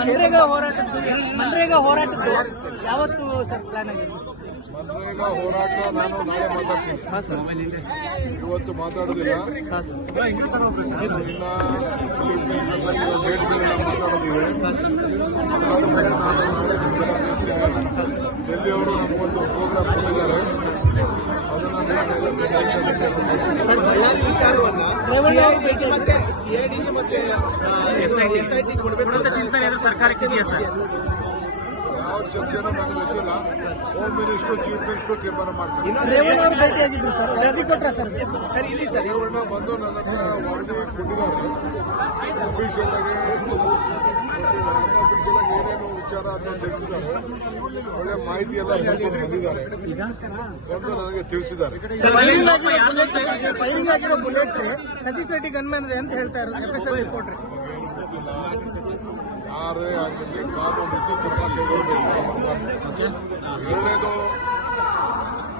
ಮನ್ರೇಗಾ ಹೋರಾಟದ್ದು ಯಾವತ್ತು sir plan ಆಗಿದೆ? ಮನ್ರೇಗಾ ಹೋರಾಟ ನಾನು ನಾಳೆ ಮಾತಾಡ್ತೀನಿ. ಇವತ್ತು ಮಾತಾಡೋದಿಲ್ಲ. ಡೆಲ್ಲಿಯವರು ನಮಗೊಂದು ಪ್ರೋಗ್ರಾಮ್ ಕೊಟ್ಟಿದ್ದಾರೆ. ಸರ್, ಬಳ್ಳಾರಿ ವಿಚಾರವನ್ನ ಸಿಐಡಿಗೆ ಮತ್ತೆ ಎಸ್ಐಟಿ ಕೊಡಬೇಕು ಚಿಂತನೆ ಸರ್ಕಾರಕ್ಕೆ ಇದೆಯಾ ಸರ್? ಯಾವ ಚರ್ಚೆನೂ ನನಗೆ ಗೊತ್ತಿಲ್ಲ. ಹೋಮ್ ಮಿನಿಸ್ಟರ್, ಚೀಫ್ ಮಿನಿಸ್ಟರ್ ತೀರ್ಮಾನ ಮಾಡ್ತಾರೆ. ರೇವಣ್ಣ ಬಂದು ನನ್ನ ಹತ್ರ ವರದಿ ಕೊಟ್ಟಿದ್ದಾರೆ. ಅಫಿಷಿಯಲ್ ಆಗಿ ಏನೇನು ವಿಚಾರ ಅಂತ ತಿಳಿಸಿದ್ದಾರೆ. ಒಳ್ಳೆ ಮಾಹಿತಿ ಎಲ್ಲ ಬಂದಿದ್ದಾರೆ, ಬಂದು ನನಗೆ ತಿಳಿಸಿದ್ದಾರೆ. ಫೈರಿಂಗ್ ಆಗಿರೋ ಬುಲೆಟ್ ಸತೀಶ್ ರೆಡ್ಡಿ ಗನ್ಮ್ಯಾನ್ ಇದೆ ಅಂತ ಹೇಳ್ತಾರೆ FSL ರಿಪೋರ್ಟ್. ಯಾರೇ ಆಗಲಿ ಕಾನೂನಿದ್ದು ಕ್ರಮ ತಗೊಳ್ಬೇಕು. ಎರಡನೇದು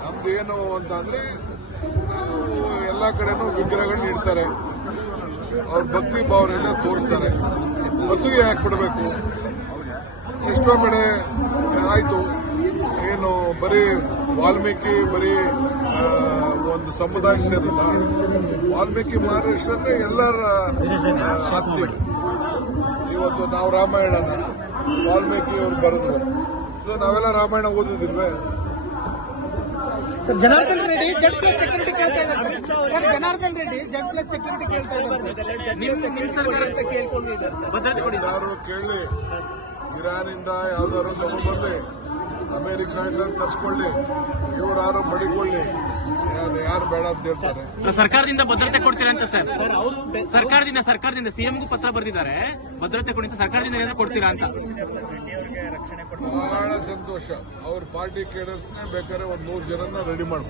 ನಮ್ದೇನು ಅಂತಂದ್ರೆ, ಎಲ್ಲ ಕಡೆನೂ ವಿಗ್ರಹಗಳನ್ನ ಇಡ್ತಾರೆ, ಅವ್ರ ಭಕ್ತಿ ಭಾವನೆಯನ್ನ ತೋರಿಸ್ತಾರೆ. ಹಸುಗೆ ಹಾಕ್ಬಿಡ್ಬೇಕು. ಎಷ್ಟೋ ಕಡೆ ಆಯ್ತು, ಏನು ಬರೀ ವಾಲ್ಮೀಕಿ ಬರೀ ಒಂದು ಸಮುದಾಯಕ್ಕೆ ಸೇರಿಲ್ಲ. ವಾಲ್ಮೀಕಿ ಮಹಾರಾಷ್ಟ್ರನೇ ಎಲ್ಲರ ಆಸ್ತಿ. ಇವತ್ತು ನಾವು ರಾಮಾಯಣನ ವಾಲ್ಮೀಕಿ ಅವರು ಬರೆದ್ರು, ಸೊ ನಾವೆಲ್ಲ ರಾಮಾಯಣ ಓದಿದಿಲ್ವೇ? Janardhan Reddy Z plus security ಕೇಳ್ತಾ ಇದ್ದಾರೆ. Janardhan Reddy Z plus security ಕೇಳ್ತಾ ಇದ್ದಾರೆ. ಯಾರು ಕೇಳಿ, ಇರಾನಿಂದ ಯಾವ್ದಾದ್ರು ತಗೊಂಡ್ಬರ್ಲಿ, ಅಮೆರಿಕಾದಿಂದ ತರಿಸ್ಕೊಳ್ಳಿ, ಇವ್ರು ಮಡಿಕೊಳ್ಳಿ, ಯಾರು ಬೇಡ ಅಂತ ಹೇಳ್ತಾರೆ. ಸರ್ಕಾರದಿಂದ ಭದ್ರತೆ ಕೊಡ್ತೀರಾ ಸರ್? ಸರ್ಕಾರದಿಂದ ಸಿಎಂಗೂ ಪತ್ರ ಬರೆದಿದ್ದಾರೆ, ಭದ್ರತೆ ಕೊಡಿ, ಸರ್ಕಾರದಿಂದ ಏನಾದ್ರು ಕೊಡ್ತೀರಾ ಅಂತ. ಬಹಳ ಸಂತೋಷ. ಅವ್ರ ಪಾರ್ಟಿ ಕೇಡರ್ಸ್ನೇ ಬೇಕಾದ್ರೆ 100 ಜನನ ರೆಡಿ ಮಾಡ್ಕೊಳ್ಳಿ.